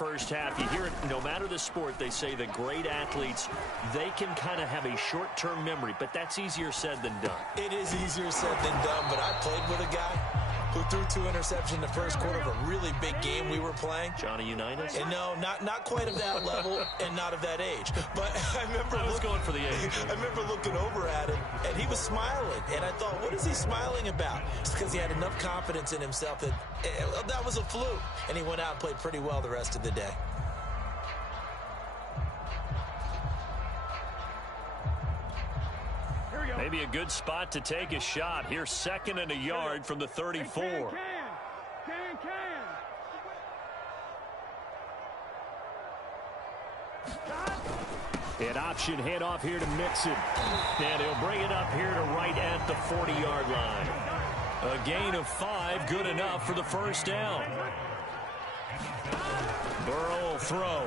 first half. You hear it no matter the sport. They say the great athletes, they can kind of have a short-term memory, but that's easier said than done. It is easier said than done, but I played with a guy who threw 2 interceptions in the first quarter of a really big game we were playing. Johnny Unitas? And no, not quite of that level and not of that age. But I was going for the age. I remember looking over at him, and he was smiling. And I thought, what is he smiling about? It's because he had enough confidence in himself that that was a fluke. And he went out and played pretty well the rest of the day. Maybe a good spot to take a shot. Here's 2nd and a yard from the 34. An option handoff here to Mixon. And he'll bring it up here to right at the 40-yard line. A gain of 5, good enough for the first down. Burrow will throw.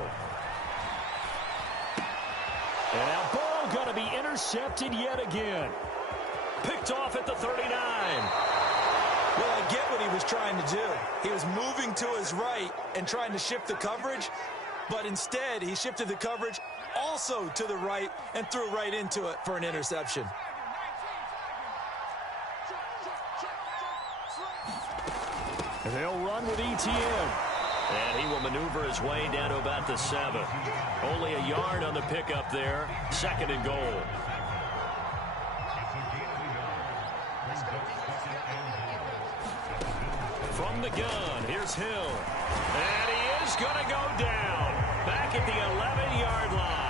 And that ball going to be intercepted yet again. Picked off at the 39. Well, I get what he was trying to do. He was moving to his right and trying to shift the coverage, but instead he shifted the coverage also to the right and threw right into it for an interception. They'll run with ETN. And he will maneuver his way down to about the 7. Only a yard on the pickup there. 2nd and goal. From the gun, here's Hill. And he is going to go down. Back at the 11-yard line.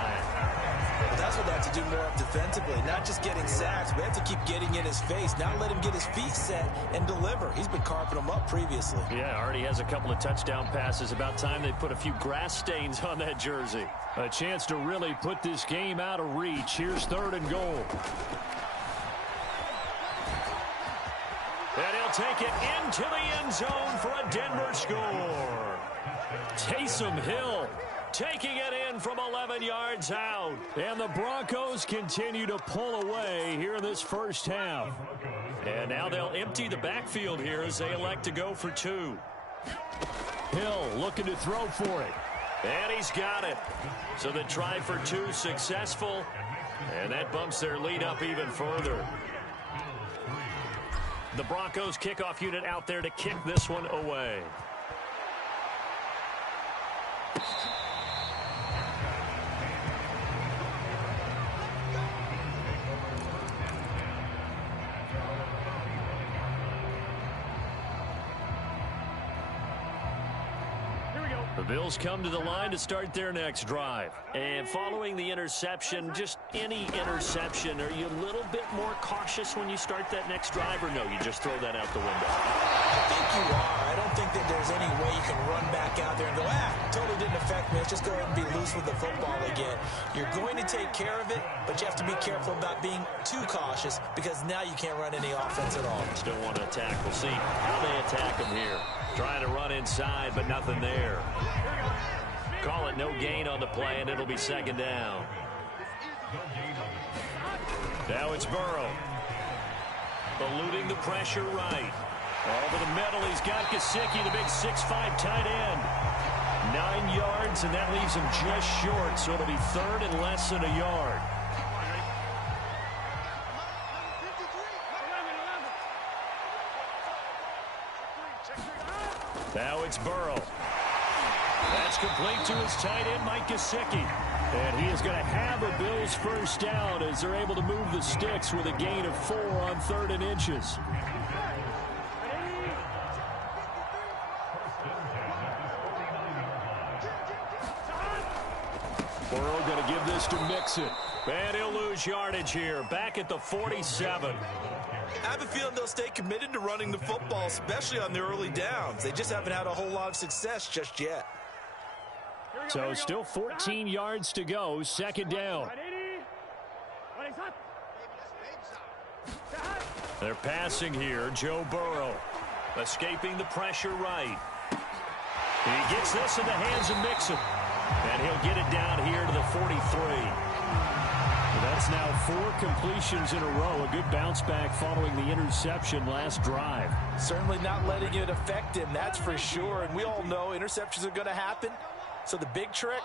Well, that's what they have to do more of defensively. Not just getting sacks, but they have to keep getting in his face. Not let him get his feet set and deliver. He's been carping them up previously. Yeah, already has a couple of touchdown passes. About time they put a few grass stains on that jersey. A chance to really put this game out of reach. Here's 3rd and goal. And he'll take it into the end zone for a Denver score. Taysom Hill taking it in from 11 yards out. And the Broncos continue to pull away here in this first half. And now they'll empty the backfield here as they elect to go for 2. Hill looking to throw for it. And he's got it. So the try for 2 successful. And that bumps their lead up even further. The Broncos kickoff unit out there to kick this one away. The Bills come to the line to start their next drive. And following the interception, just any interception, are you a little bit more cautious when you start that next drive, or no, you just throw that out the window? I think you are. I don't think that there's any way you can run back out there and go, totally didn't affect me. Let's just go ahead and be loose with the football again. You're going to take care of it, but you have to be careful about being too cautious because now you can't run any offense at all. Still want to attack. We'll see how they attack him here. Trying to run inside, but nothing there. Call it no gain on the play, and it'll be 2nd down. Now it's Burrow. Eluding the pressure right. Over the middle, he's got Gesicki, the big 6'5" tight end. 9 yards, and that leaves him just short, so it'll be 3rd and less than a yard. Now it's Burrow. That's complete to his tight end, Mike Gesicki. And he is going to have a Bills first down as they're able to move the sticks with a gain of 4 on 3rd and inches. Burrow going to give this to Mixon. And he'll lose yardage here. Back at the 47. I have a feeling they'll stay committed to running the football, especially on the early downs. They just haven't had a whole lot of success just yet. So still 14 yards to go, 2nd down. They're passing here, Joe Burrow. Escaping the pressure right. He gets this in the hands of Mixon. And he'll get it down here to the 43. That's now 4 completions in a row. A good bounce back following the interception last drive. Certainly not letting it affect him, that's for sure. And we all know interceptions are going to happen. So the big trick,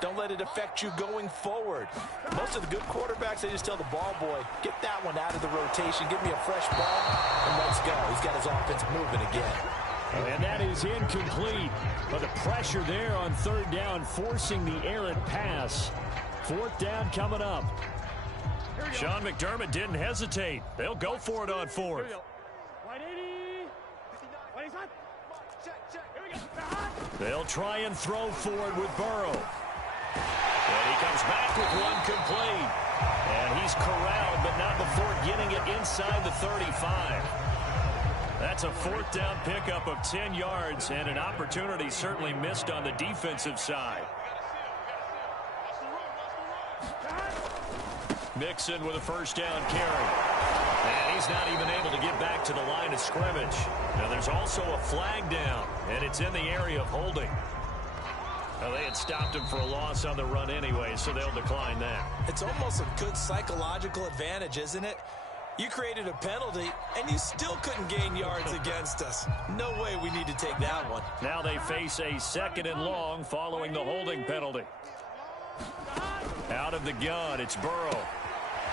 don't let it affect you going forward. Most of the good quarterbacks, they just tell the ball boy, get that one out of the rotation, give me a fresh ball, and let's go. He's got his offense moving again. And that is incomplete. But the pressure there on third down, forcing the errant pass. Fourth down coming up. Sean McDermott didn't hesitate. They'll go for it on fourth. They'll try and throw forward with Burrow. And he comes back with one complete. And he's corralled, but not before getting it inside the 35. That's a fourth down pickup of 10 yards and an opportunity certainly missed on the defensive side. Mixon with a first down carry. And he's not even able to get back to the line of scrimmage. Now there's also a flag down, and it's in the area of holding. Now they had stopped him for a loss on the run anyway, so they'll decline that. It's almost a good psychological advantage, isn't it? You created a penalty, and you still couldn't gain yards against us. No way we need to take that one. Now they face a second and long following the holding penalty. Out of the gun, it's Burrow.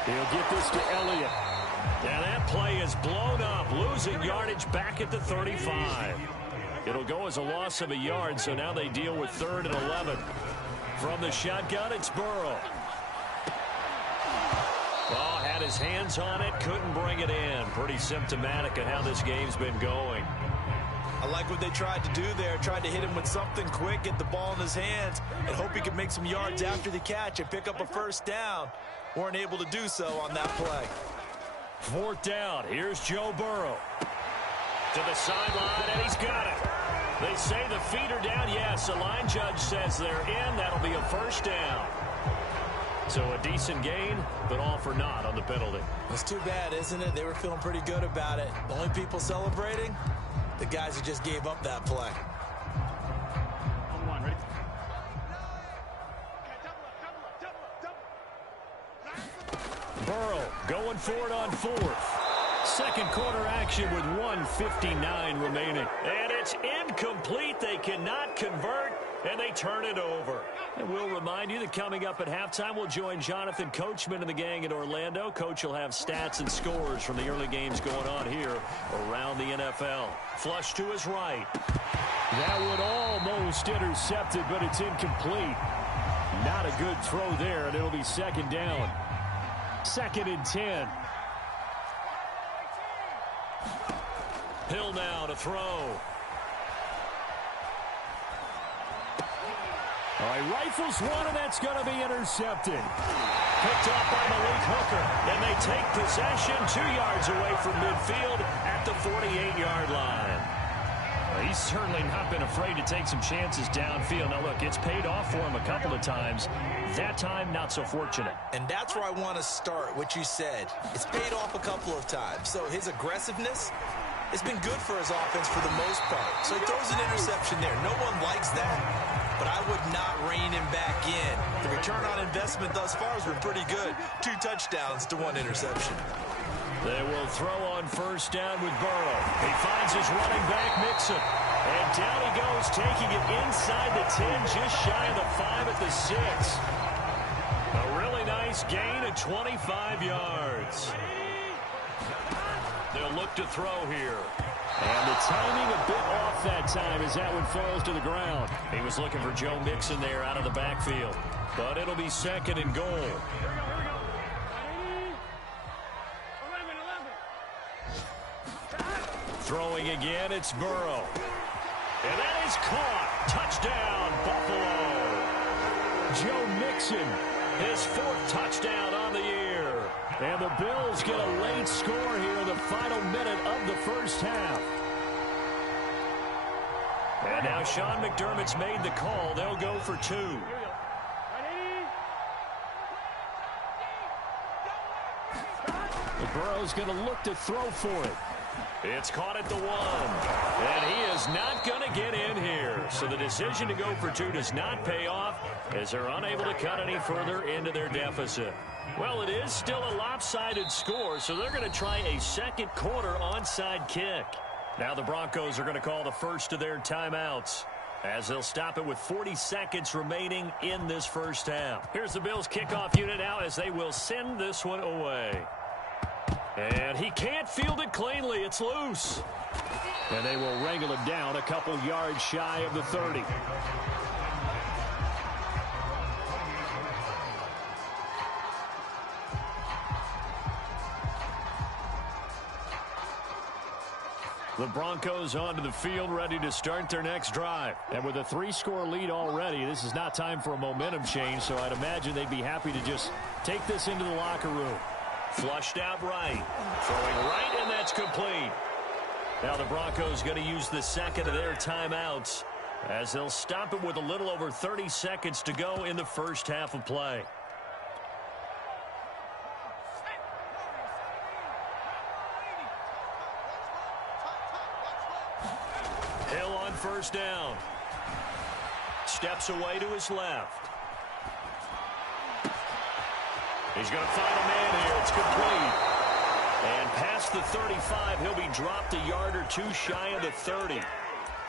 He'll get this to Elliott. And that play is blown up, losing yardage back at the 35. It'll go as a loss of a yard, so now they deal with 3rd and 11. From the shotgun, it's Burrow. Oh, had his hands on it, couldn't bring it in. Pretty symptomatic of how this game's been going. I like what they tried to do there. Tried to hit him with something quick, get the ball in his hands, and hope he could make some yards after the catch and pick up a first down. Weren't able to do so on that play. Fourth down. Here's Joe Burrow. To the sideline, and he's got it. They say the feet are down. Yes, the line judge says they're in. That'll be a first down. So a decent gain, but all for naught on the penalty. It's too bad, isn't it? They were feeling pretty good about it. The only people celebrating, the guys who just gave up that play. On one, ready? Burrow going for it on fourth. Second quarter action with 1:59 remaining. And it's incomplete. They cannot convert, and they turn it over. And we'll remind you that coming up at halftime, we'll join Jonathan Coachman and the gang in Orlando. Coach will have stats and scores from the early games going on here around the NFL. Flush to his right. That would almost intercept it, but it's incomplete. Not a good throw there, and it'll be second down. 2nd and 10. Hill now to throw. All right, rifles one, and that's going to be intercepted. Picked off by Malik Hooker, and they take possession 2 yards away from midfield at the 48-yard line. Well, he's certainly not been afraid to take some chances downfield. Now, look, it's paid off for him a couple of times. That time, not so fortunate. And that's where I want to start, what you said. It's paid off a couple of times. So his aggressiveness, it's been good for his offense for the most part. So he throws an interception there. No one likes that, but I would not rein him back in. The return on investment thus far has been pretty good. 2 touchdowns to 1 interception. They will throw on first down with Burrow. He finds his running back, Mixon. And down he goes, taking it inside the 10, just shy of the 5 at the 6. A really nice gain of 25 yards. They'll look to throw here. And the timing a bit off that time as that one falls to the ground. He was looking for Joe Mixon there out of the backfield. But it'll be 2nd and goal. Throwing again, it's Burrow. And that is caught. Touchdown, Buffalo. Joe Mixon, his 4th touchdown on the year. And the Bills get a late score here in the final minute of the first half. And now Sean McDermott's made the call. They'll go for 2. The Burrow's going to look to throw for it. It's caught at the 1. And he is not going to get in here. So the decision to go for 2 does not pay off as they're unable to cut any further into their deficit. Well, it is still a lopsided score, so they're going to try a second quarter onside kick. Now the Broncos are going to call the first of their timeouts. as they'll stop it with 40 seconds remaining in this first half. Here's the Bills kickoff unit now as they will send this one away. And he can't field it cleanly. It's loose. And they will wrangle it down a couple yards shy of the 30. The Broncos onto the field, ready to start their next drive. And with a 3-score lead already, this is not time for a momentum change, so I'd imagine they'd be happy to just take this into the locker room. Flushed out right. Throwing right, and that's complete. Now the Broncos going to use the second of their timeouts as they'll stop it with a little over 30 seconds to go in the first half of play. Hill on first down. Steps away to his left. He's going to find a man here. It's complete. And past the 35, he'll be dropped a yard or two shy of the 30.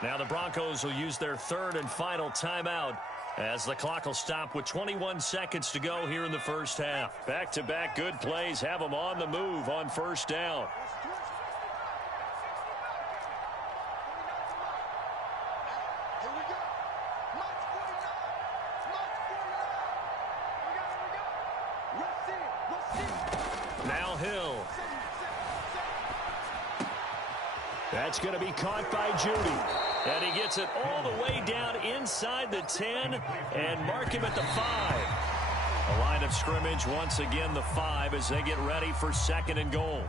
Now the Broncos will use their third and final timeout as the clock will stop with 21 seconds to go here in the first half. Back-to-back good plays have them on the move on first down. Now Hill. That's going to be caught by Judy. And he gets it all the way down inside the 10 and mark him at the 5. A line of scrimmage once again the 5 as they get ready for second and goal.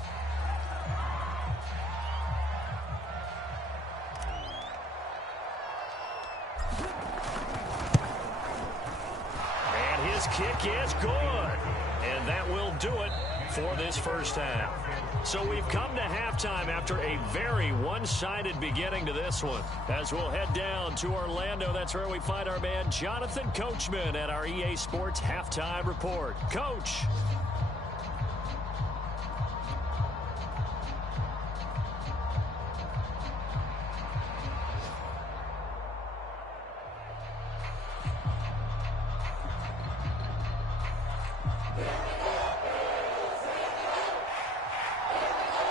And his kick is good. And that will do it for this first half. So we've come to halftime after a very one-sided beginning to this one. As we'll head down to Orlando, that's where we find our man Jonathan Coachman at our EA Sports Halftime Report. Coach.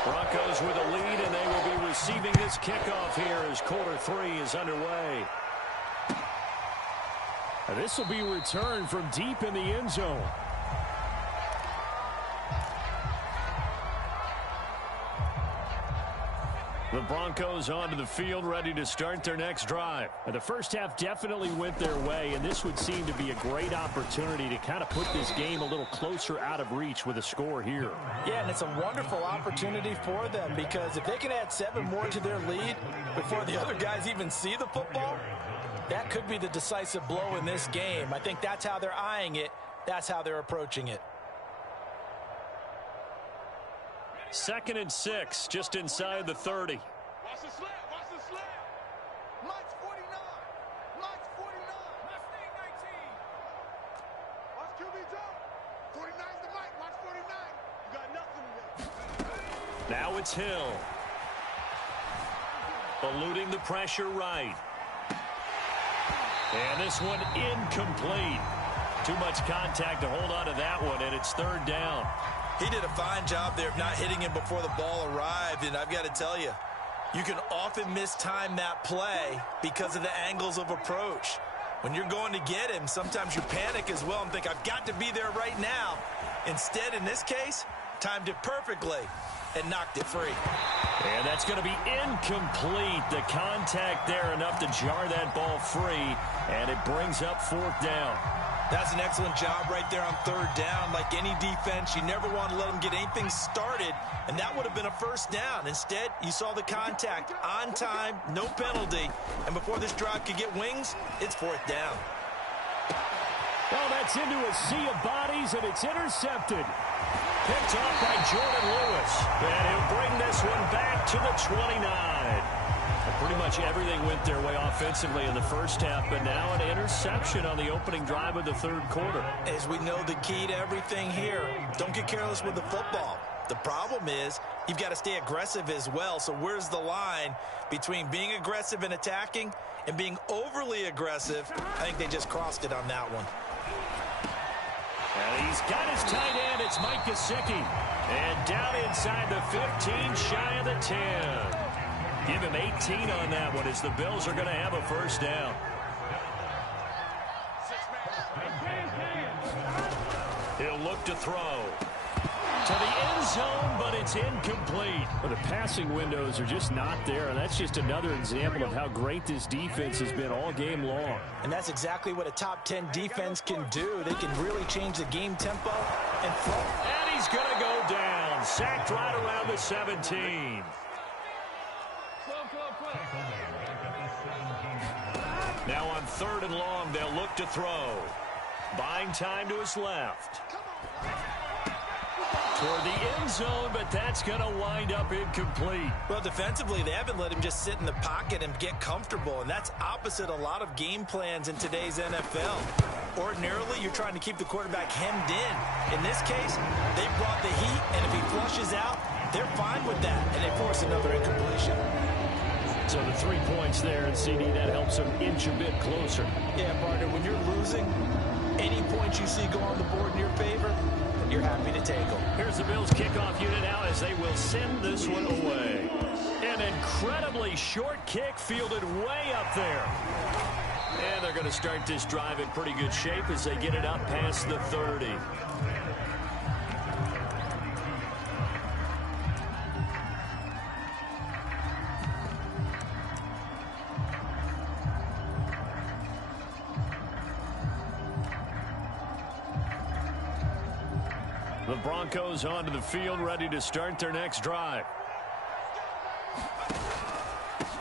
Broncos with a lead, and they will be receiving this kickoff here as quarter 3 is underway. This will be returned from deep in the end zone. The Broncos onto the field, ready to start their next drive. And the first half definitely went their way, and this would seem to be a great opportunity to kind of put this game a little closer out of reach with a score here. Yeah, and it's a wonderful opportunity for them because if they can add 7 more to their lead before the other guys even see the football, that could be the decisive blow in this game. I think that's how they're eyeing it. That's how they're approaching it. 2nd and 6, just inside the 30. Watch the slant, watch the slant. Mike's 49. Mike's 49. Mike's 19. Watch QB jump. 49's the Mike. Watch 49. You got nothing today. Now it's Hill. Eluding the pressure right. And this one incomplete. Too much contact to hold on to that one, and it's 3rd down. He did a fine job there of not hitting him before the ball arrived, and I've got to tell you, you can often mistime that play because of the angles of approach. When you're going to get him, sometimes you panic as well and think, I've got to be there right now. Instead, in this case, timed it perfectly and knocked it free. And that's going to be incomplete. The contact there enough to jar that ball free, and it brings up 4th down. That's an excellent job right there on 3rd down. Like any defense, you never want to let them get anything started, and that would have been a 1st down. Instead, you saw the contact on time, no penalty, and before this drive could get wings, it's 4th down. Well, that's into a sea of bodies, and it's intercepted. Picked off by Jordan Lewis, and he'll bring this one back to the 29. Pretty much everything went their way offensively in the first half, but now an interception on the opening drive of the 3rd quarter. As we know, the key to everything here, don't get careless with the football. The problem is you've got to stay aggressive as well, so where's the line between being aggressive and attacking and being overly aggressive. I think they just crossed it on that one. And he's got his tight end. It's Mike Gesicki. And down inside the 15, shy of the 10. Give him 18 on that one as the Bills are going to have a first down. He'll look to throw. To the end zone, but it's incomplete. Well, the passing windows are just not there, and that's just another example of how great this defense has been all game long. And that's exactly what a top 10 defense can do. They can really change the game tempo and flow. And he's going to go down. Sacked right around the 17. Now on 3rd and long, they'll look to throw. Buying time to his left. Toward the end zone, but that's going to wind up incomplete. Well, defensively, they haven't let him just sit in the pocket and get comfortable, and that's opposite a lot of game plans in today's NFL. Ordinarily, you're trying to keep the quarterback hemmed in. In this case, they brought the heat, and if he flushes out, they're fine with that, and they force another incompletion. So the 3 points there, and CD, that helps them inch a bit closer. Yeah, partner, when you're losing, any points you see go on the board in your favor, you're happy to take them. Here's the Bills kickoff unit now as they will send this one away. An incredibly short kick fielded way up there. And they're going to start this drive in pretty good shape as they get it up past the 30. The Broncos onto the field, ready to start their next drive.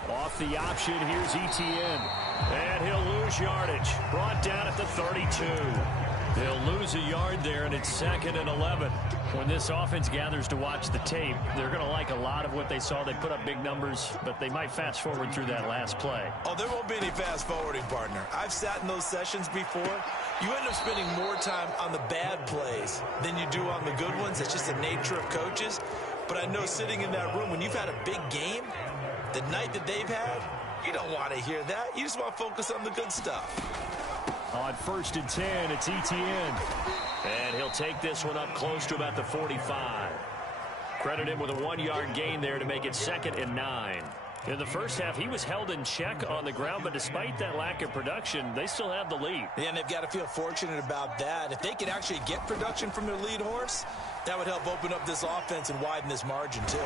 Off the option, here's Etienne. And he'll lose yardage. Brought down at the 32. They'll lose a yard there, and it's 2nd and 11. When this offense gathers to watch the tape, they're going to like a lot of what they saw. They put up big numbers, but they might fast forward through that last play. Oh, there won't be any fast forwarding, partner. I've sat in those sessions before. You end up spending more time on the bad plays than you do on the good ones. It's just the nature of coaches. But I know sitting in that room, when you've had a big game, the night that they've had, you don't want to hear that. You just want to focus on the good stuff. On 1st and 10, it's Etienne. And he'll take this one up close to about the 45. Credit him with a 1-yard gain there to make it 2nd and 9. In the first half, he was held in check on the ground, but despite that lack of production, they still have the lead. Yeah, and they've got to feel fortunate about that. If they could actually get production from their lead horse, that would help open up this offense and widen this margin, too.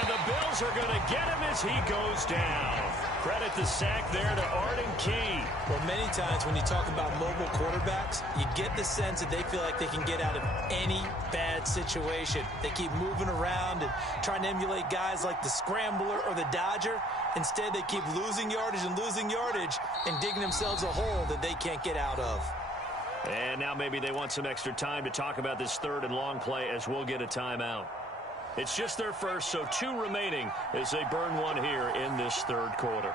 And the Bills are going to get him as he goes down. Credit the sack there to Arden Key. Well, many times when you talk about mobile quarterbacks, you get the sense that they feel like they can get out of any bad situation. They keep moving around and trying to emulate guys like the Scrambler or the Dodger. Instead, they keep losing yardage and digging themselves a hole that they can't get out of. And now maybe they want some extra time to talk about this 3rd and long play as we'll get a timeout. It's just their first, so 2 remaining as they burn one here in this 3rd quarter.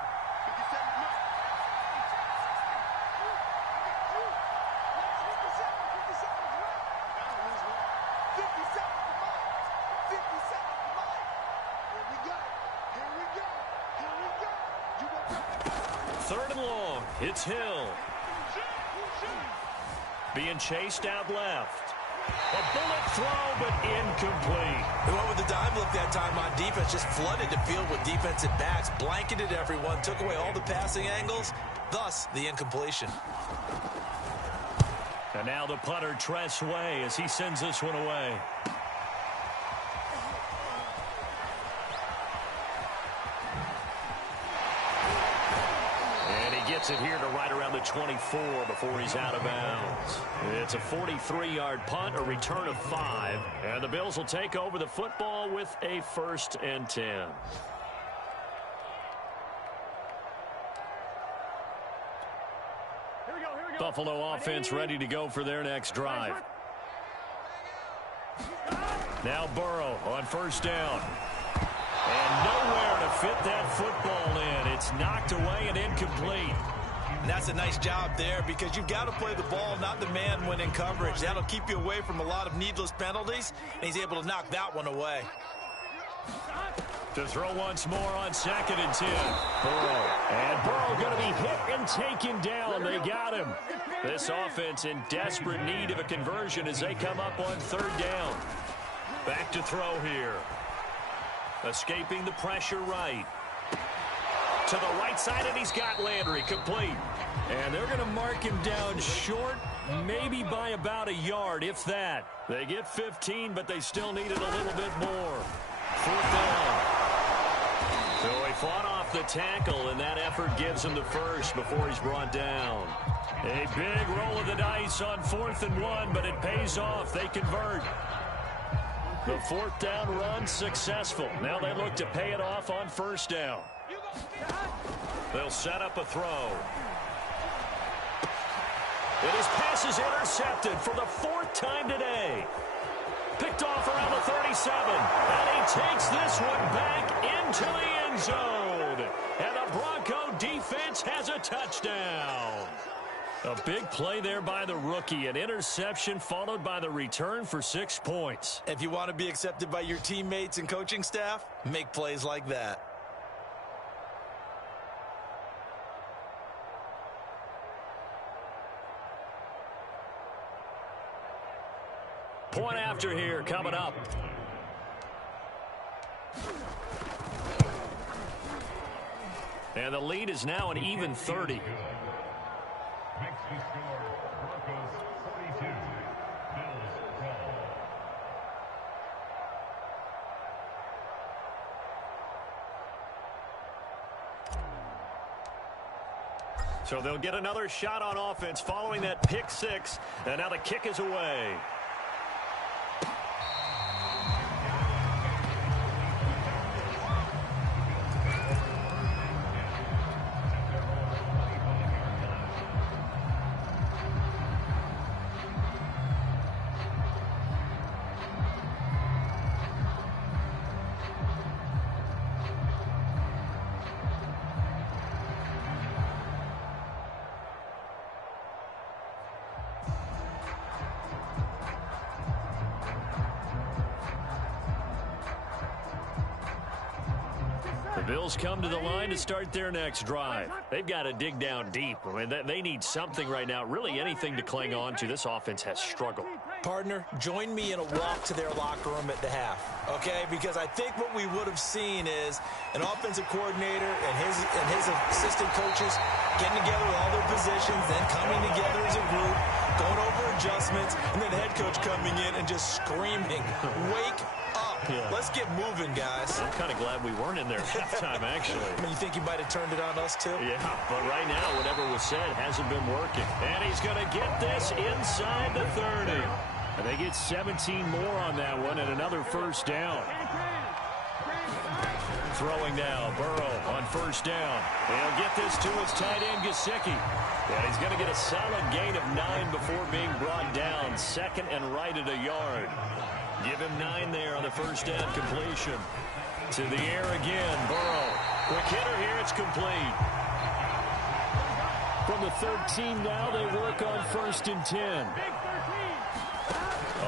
Third and long, it's Hill. Being chased out left. A bullet throw, but incomplete. They went with the dime look that time on defense, just flooded the field with defensive backs, blanketed everyone, took away all the passing angles, thus the incompletion. And now the punter, Tress Way, as he sends this one away. Gets it here to right around the 24 before he's out of bounds. It's a 43-yard punt, a return of 5, and the Bills will take over the football with a 1st and 10. Here we go. Buffalo offense ready to go for their next drive. Now Burrow on 1st down. And nowhere to fit that football in. It's knocked away and incomplete. And that's a nice job there because you've got to play the ball, not the man when in coverage. That'll keep you away from a lot of needless penalties, and he's able to knock that one away. To throw once more on 2nd and 10. Burrow. And Burrow going to be hit and taken down. They got him. This offense in desperate need of a conversion as they come up on 3rd down. Back to throw here. Escaping the pressure right. To the right side, and he's got Landry complete. And they're going to mark him down short, maybe by about a yard, if that. They get 15, but they still needed a little bit more. 4th down. So he fought off the tackle, and that effort gives him the first before he's brought down. A big roll of the dice on 4th and 1, but it pays off. They convert. The 4th down run successful. Now they look to pay it off on 1st down. They'll set up a throw. And his pass is intercepted for the 4th time today. Picked off around the 37. And he takes this one back into the end zone. And the Bronco defense has a touchdown. A big play there by the rookie. An interception followed by the return for 6 points. If you want to be accepted by your teammates and coaching staff, make plays like that. Point after here coming up. And the lead is now an even 30. Next to score, Broncos 42, Bills 12. So they'll get another shot on offense following that pick 6. And now the kick is away. The Bills come to the line to start their next drive. They've got to dig down deep. I mean, they need something right now, really anything to cling on to. This offense has struggled. Partner, join me in a walk to their locker room at the half, okay? Because I think what we would have seen is an offensive coordinator and his assistant coaches getting together with all their positions, then coming together as a group, going over adjustments, and then the head coach coming in and just screaming, "Wake up. Yeah. Let's get moving, guys." I'm kind of glad we weren't in there at halftime, actually. I mean, you think he might have turned it on us, too? Yeah, but right now, whatever was said hasn't been working. And he's going to get this inside the 30. And they get 17 more on that one and another 1st down. Throwing now, Burrow on 1st down. He'll get this to his tight end, Gesicki. And he's going to get a solid gain of 9 before being brought down. 2nd and right at a yard. Give him 9 there on the 1st down completion. To the air again, Burrow. Quick hitter here, it's complete. From the 13 now, they work on 1st and 10.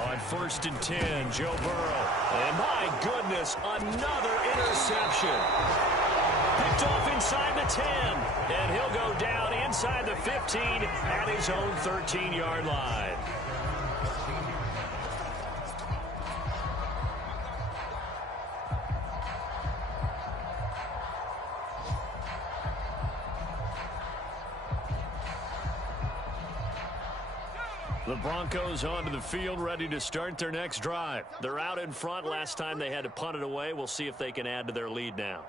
On 1st and 10, Joe Burrow. And my goodness, another interception. Picked off inside the 10. And he'll go down inside the 15 at his own 13-yard line. The Broncos onto the field, ready to start their next drive. They're out in front. Last time they had to punt it away. We'll see if they can add to their lead now.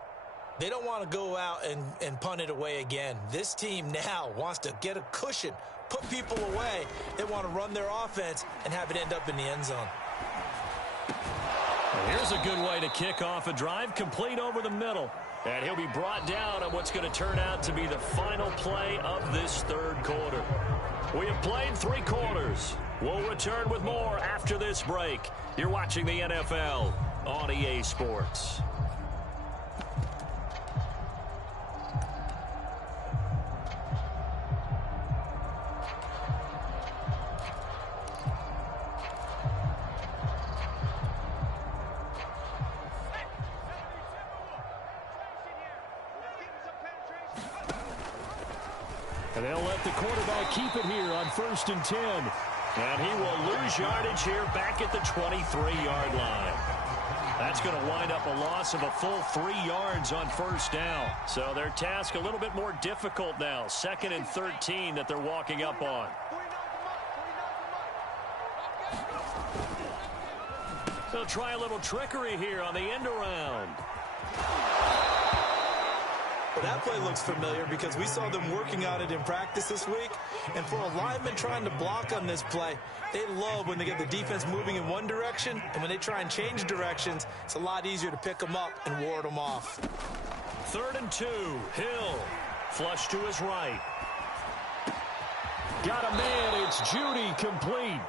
They don't want to go out and punt it away again. This team now wants to get a cushion, put people away. They want to run their offense and have it end up in the end zone. Here's a good way to kick off a drive, complete over the middle. And he'll be brought down on what's going to turn out to be the final play of this 3rd quarter. We have played 3 quarters. We'll return with more after this break. You're watching the NFL on EA Sports. And they'll let the quarterback keep it here on 1st and 10. And he will lose yardage here back at the 23-yard line. That's going to wind up a loss of a full 3 yards on 1st down. So their task a little bit more difficult now. 2nd and 13 that they're walking up on. They'll try a little trickery here on the end around. Well, that play looks familiar because we saw them working on it in practice this week. And for a lineman trying to block on this play, they love when they get the defense moving in one direction. And when they try and change directions, it's a lot easier to pick them up and ward them off. 3rd and 2. Hill. Flush to his right. Got a man. It's Judy complete.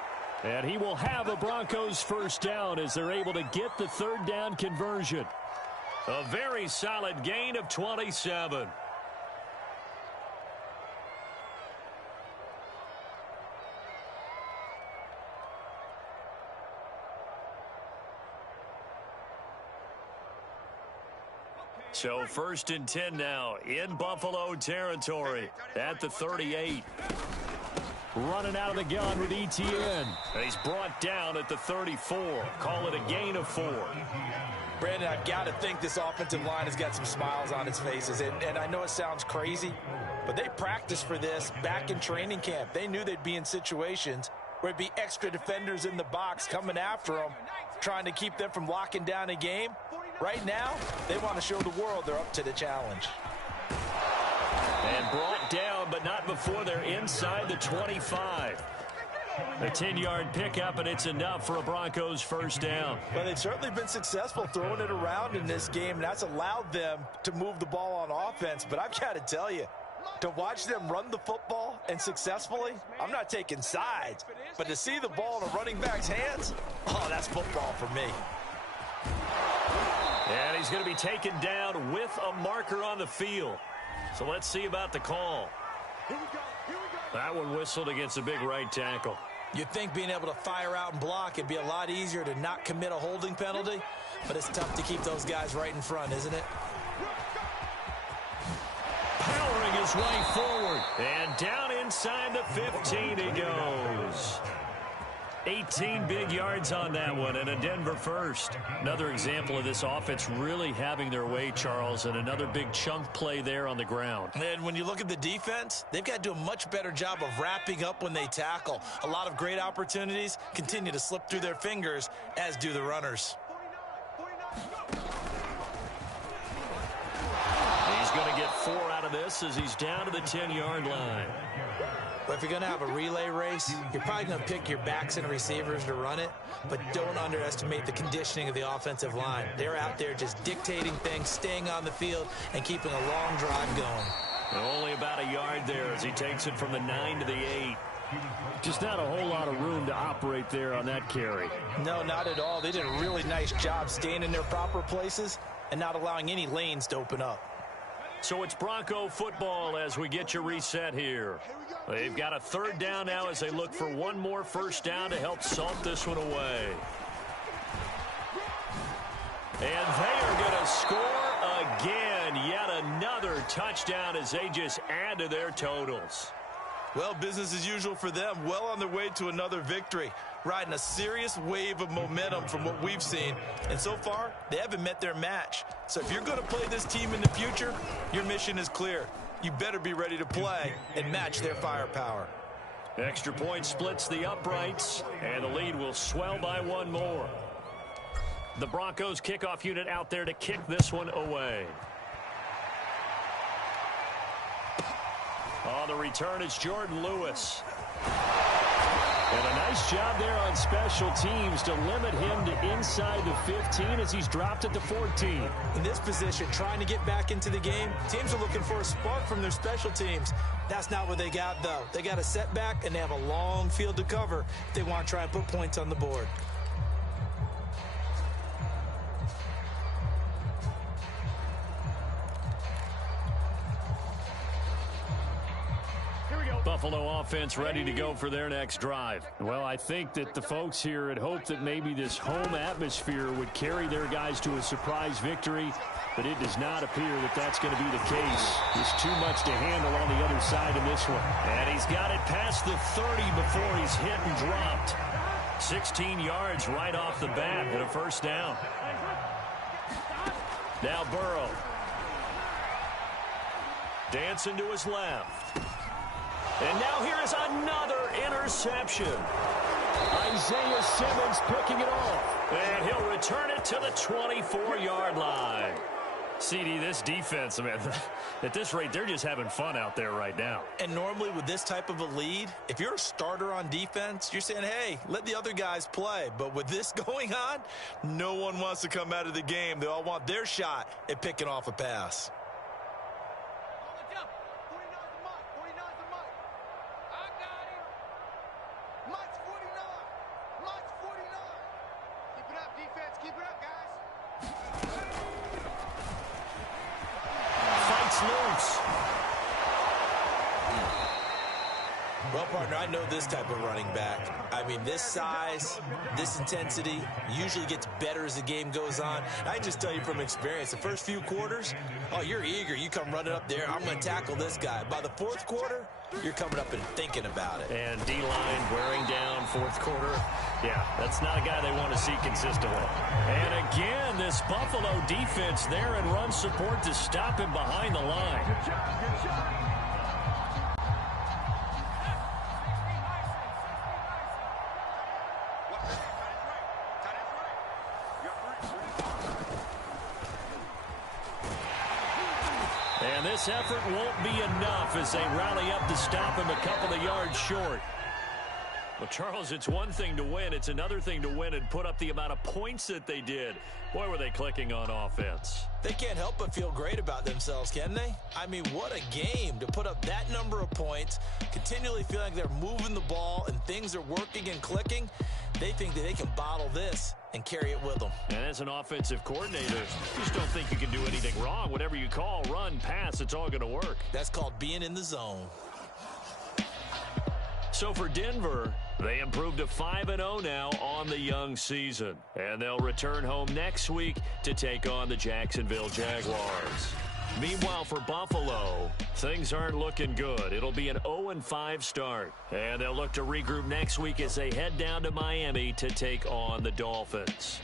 And he will have the Broncos 1st down as they're able to get the 3rd down conversion. A very solid gain of 27. So 1st and 10 now in Buffalo territory at the 38. Running out of the gun with Etienne. And he's brought down at the 34. Call it a gain of 4. Brandon, I've got to think this offensive line has got some smiles on its faces. And I know it sounds crazy, but they practiced for this back in training camp. They knew they'd be in situations where it'd be extra defenders in the box coming after them, trying to keep them from locking down a game. Right now, they want to show the world they're up to the challenge. And brought down, but not before they're inside the 25. A 10-yard pickup, and it's enough for a Broncos 1st down. Well, they've certainly been successful throwing it around in this game, and that's allowed them to move the ball on offense. But I've got to tell you, to watch them run the football and successfully, I'm not taking sides, but to see the ball in a running back's hands, oh, that's football for me. And he's going to be taken down with a marker on the field. So let's see about the call. That one whistled against a big right tackle. You'd think being able to fire out and block, it'd be a lot easier to not commit a holding penalty, but it's tough to keep those guys right in front, isn't it? Powering his way forward, and down inside the 15 he goes. 18 big yards on that one, and a Denver first. Another example of this offense really having their way, Charles, and another big chunk play there on the ground. And when you look at the defense, they've got to do a much better job of wrapping up when they tackle. A lot of great opportunities continue to slip through their fingers, as do the runners. He's going to get 4 out of this as he's down to the 10-yard line. But if you're going to have a relay race, you're probably going to pick your backs and receivers to run it, but don't underestimate the conditioning of the offensive line. They're out there just dictating things, staying on the field, and keeping a long drive going. And only about a yard there as he takes it from the 9 to the 8. Just not a whole lot of room to operate there on that carry. No, not at all. They did a really nice job staying in their proper places and not allowing any lanes to open up. So it's Bronco football as we get you reset here. They've got a 3rd down now as they look for one more 1st down to help salt this one away. And they are going to score again. Yet another touchdown as they just add to their totals. Well, business as usual for them. Well on their way to another victory. Riding a serious wave of momentum from what we've seen. And so far, they haven't met their match. So if you're going to play this team in the future, your mission is clear. You better be ready to play and match their firepower. Extra point splits the uprights, and the lead will swell by 1 more. The Broncos kickoff unit out there to kick this one away. On the return, it's Jordan Lewis. And a nice job there on special teams to limit him to inside the 15 as he's dropped at the 14. In this position, trying to get back into the game, teams are looking for a spark from their special teams. That's not what they got, though. They got a setback, and they have a long field to cover if they want to try and put points on the board. Buffalo offense ready to go for their next drive. Well, I think that the folks here had hoped that maybe this home atmosphere would carry their guys to a surprise victory, but it does not appear that that's going to be the case. There's too much to handle on the other side in this one. And he's got it past the 30 before he's hit and dropped. 16 yards right off the bat and a first down. Now Burrow. Dancing to his left. And now here is another interception. Isaiah Simmons picking it off. And he'll return it to the 24-yard line. CD, this defense, man, at this rate, they're just having fun out there right now. And normally with this type of a lead, if you're a starter on defense, you're saying, hey, let the other guys play. But with this going on, no one wants to come out of the game. They all want their shot at picking off a pass. Well, partner, I know this type of running back. I mean, this size, this intensity usually gets better as the game goes on. I just tell you from experience, the first few quarters, oh, you're eager. You come running up there. I'm going to tackle this guy. By the fourth quarter, you're coming up and thinking about it. And D-line wearing down fourth quarter. Yeah, that's not a guy they want to see consistently. And again, this Buffalo defense there and run support to stop him behind the line. Good job, good job. And this effort won't be enough as they rally up to stop him a couple of yards short. Well, Charles, it's one thing to win. It's another thing to win and put up the amount of points that they did. Boy, were they clicking on offense. They can't help but feel great about themselves, can they? I mean, what a game to put up that number of points, continually feeling like they're moving the ball and things are working and clicking. They think that they can bottle this and carry it with them. And as an offensive coordinator, you just don't think you can do anything wrong. Whatever you call, run, pass, it's all going to work. That's called being in the zone. So for Denver, they improved to 5-0 now on the young season. And they'll return home next week to take on the Jacksonville Jaguars. Meanwhile, for Buffalo, things aren't looking good. It'll be an 0-5 start. And they'll look to regroup next week as they head down to Miami to take on the Dolphins.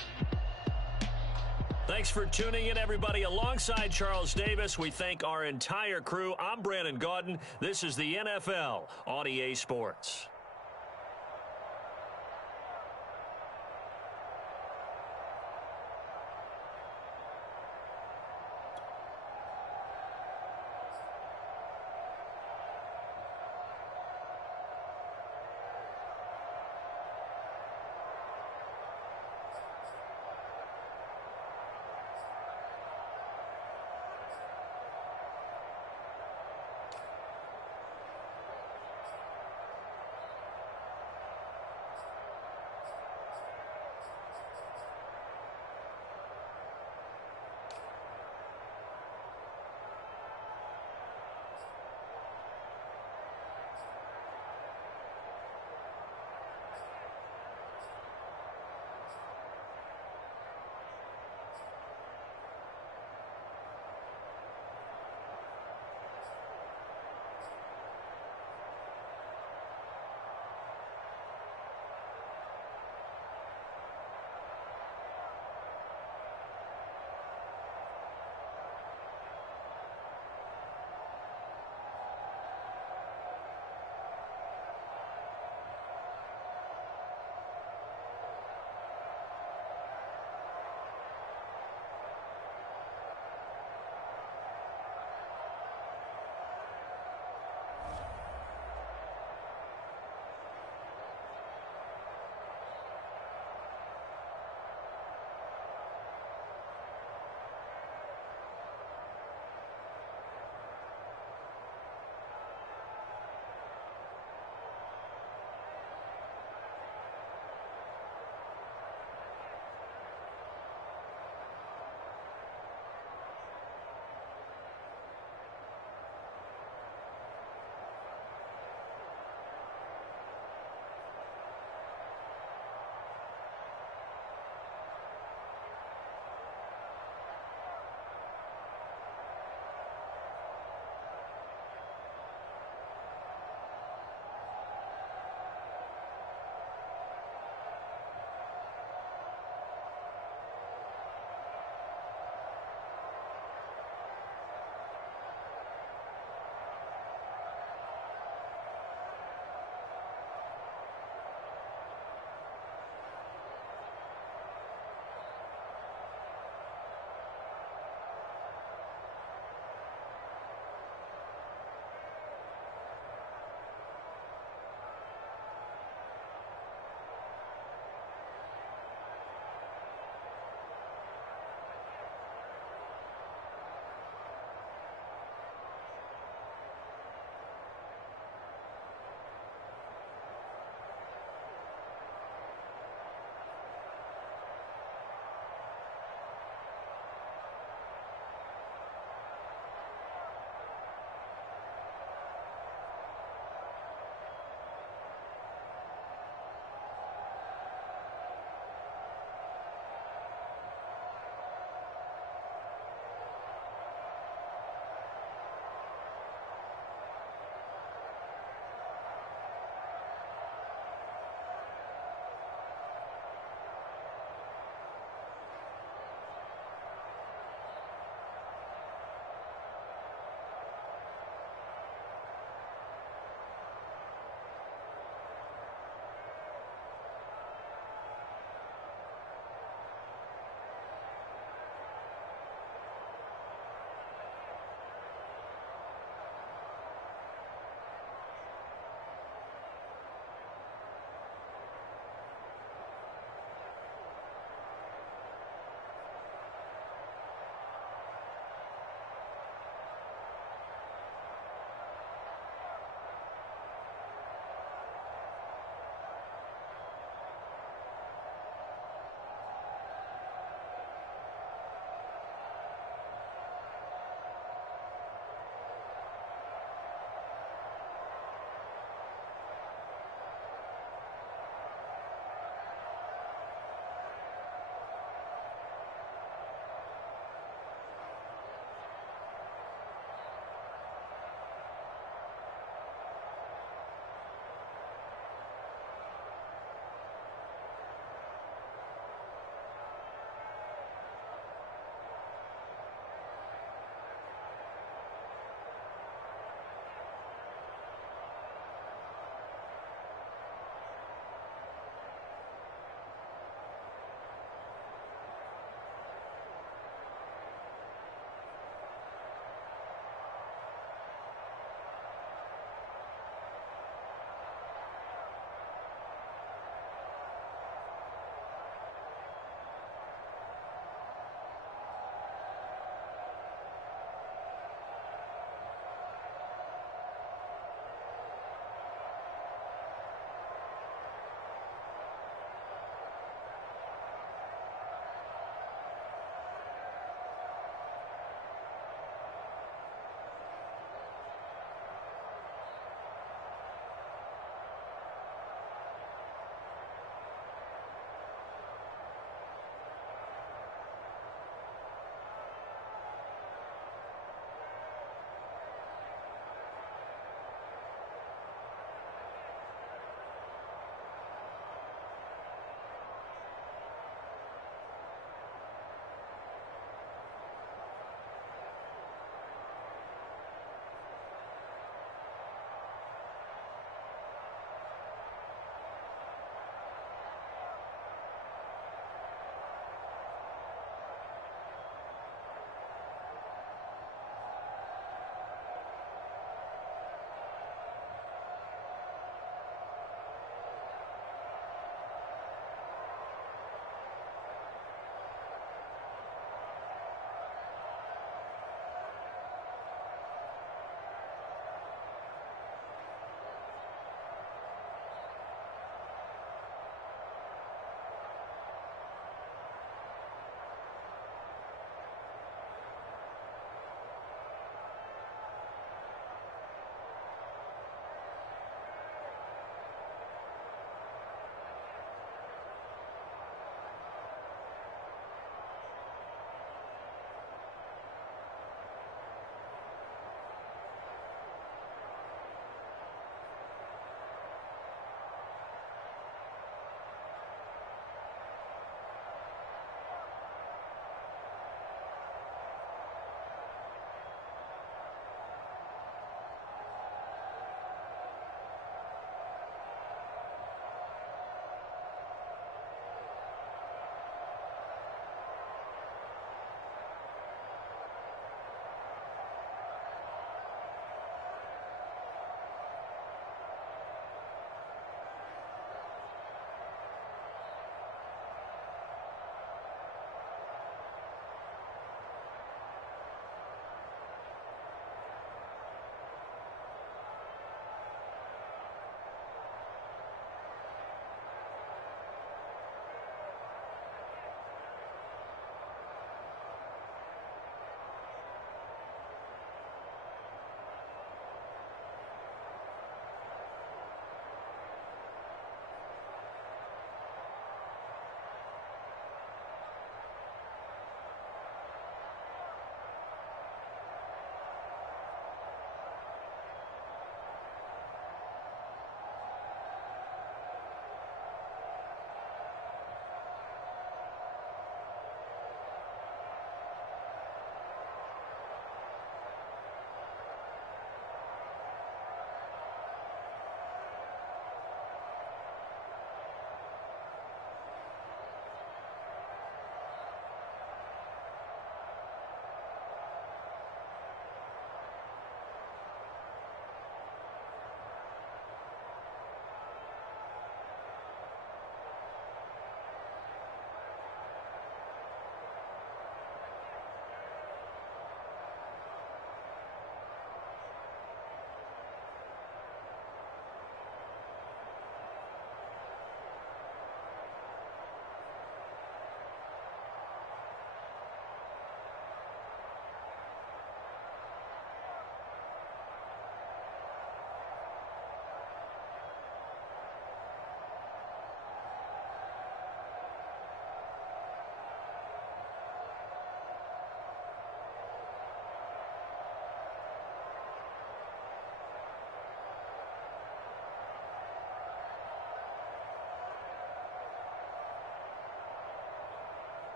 Thanks for tuning in, everybody. Alongside Charles Davis, we thank our entire crew. I'm Brandon Gaudin. This is the NFL on EA Sports.